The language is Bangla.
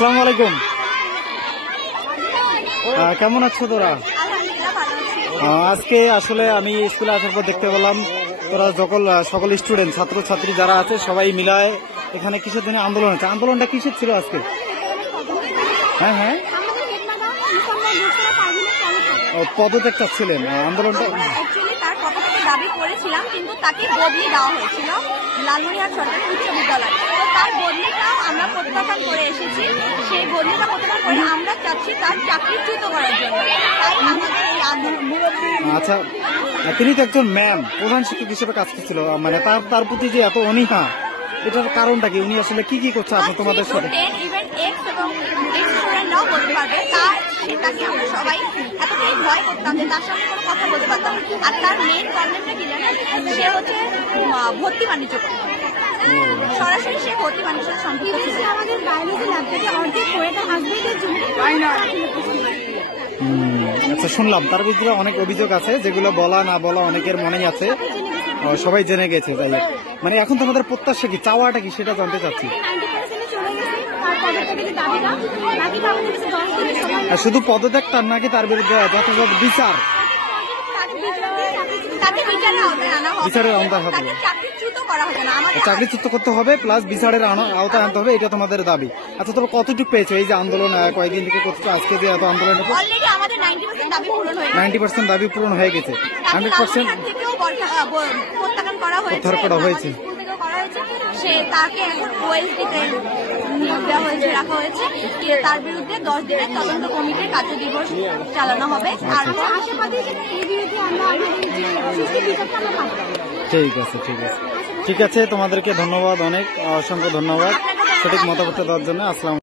আসসালামু আলাইকুম। কেমন আছো তোরা? আজকে আসলে আমি স্কুলে আসার পর দেখতে পেলাম তোরা সকল স্টুডেন্ট ছাত্র ছাত্রী যারা আছে সবাই মিলায় এখানে কিসের জন্য আন্দোলন আছে। আন্দোলনটা কিসের ছিল আজকে? হ্যাঁ হ্যাঁ, পদত্যাগ চাচ্ছিলেন আন্দোলনটা। তার পদত্যাগের দাবি করেছিলাম, কিন্তু তাকে বদলি দেওয়া হয়েছিল লালমনিরহাট সরকারি উচ্চ বিদ্যালয়। তো তার বদলিটাও আমরা প্রত্যাখ্যান করে এসেছি। সেই বদলিটা প্রত্যাখ্যান করে আমরা চাচ্ছি তার চাকরিচ্যুত করার জন্য। তাই আমাদের এই আন্দোলন। আচ্ছা, তিনি তো একজন ম্যাম, প্রধান শিক্ষক হিসেবে কাজ করছিল, মানে তার প্রতি যে এত অনীহা, এটার কারণটা কি? উনি আসলে কি কি করছে আপনার তোমাদের সাথে? বলতে পারবে সেটাকে আমরা সবাই এতটাই ভয় করতাম যে তার সঙ্গে কোনো কথা বলতে পারতাম। আর তার মেন প্রবলেমটা কি জানেন? সে হচ্ছে ভর্তি বাণিজ্য করতো, সরাসরি সে ভর্তি বাণিজ্য সম্পর্কে আমাদের বায়োলজি ল্যাব থেকে অর্ধেক করে তার হাজবেন্ডের জন্য। আচ্ছা, শুনলাম তার ভিতরে অনেক অভিযোগ আছে যেগুলো বলা না বলা অনেকের মনেই আছে, সবাই জেনে গেছে। তাই মানে এখন তোমাদের প্রত্যাশা কি, চাওয়াটা কি, সেটা জানতে চাচ্ছি। শুধু পদত্যাগটা নাকি তার বিরুদ্ধে যথাযথ বিচার, বিচারের আওতায় হবে, চাকরিচ্যুত করতে হবে, প্লাস বিচারের আওতায় আনতে হবে, এটা তোমাদের দাবি। আচ্ছা, তবে কতটুকু পেয়েছো এই যে আন্দোলন কয়েকদিন থেকে করছো, আজকে যে এত আন্দোলন? 90% দাবি পূরণ হয়ে গেছে। 100% প্রত্যাহার করা হয়েছে। সে তাকে এখন ওএসডিতে নিয়োগ দেওয়া হয়েছে, রাখা হয়েছে। তার বিরুদ্ধে 10 দিনের তদন্ত কমিটির কার্য দিবস চালানো হবে। আর ঠিক আছে, ঠিক আছে, ঠিক আছে। তোমাদেরকে ধন্যবাদ, অনেক অসংখ্য ধন্যবাদ সঠিক মতামত দেওয়ার জন্য। আসসালাম।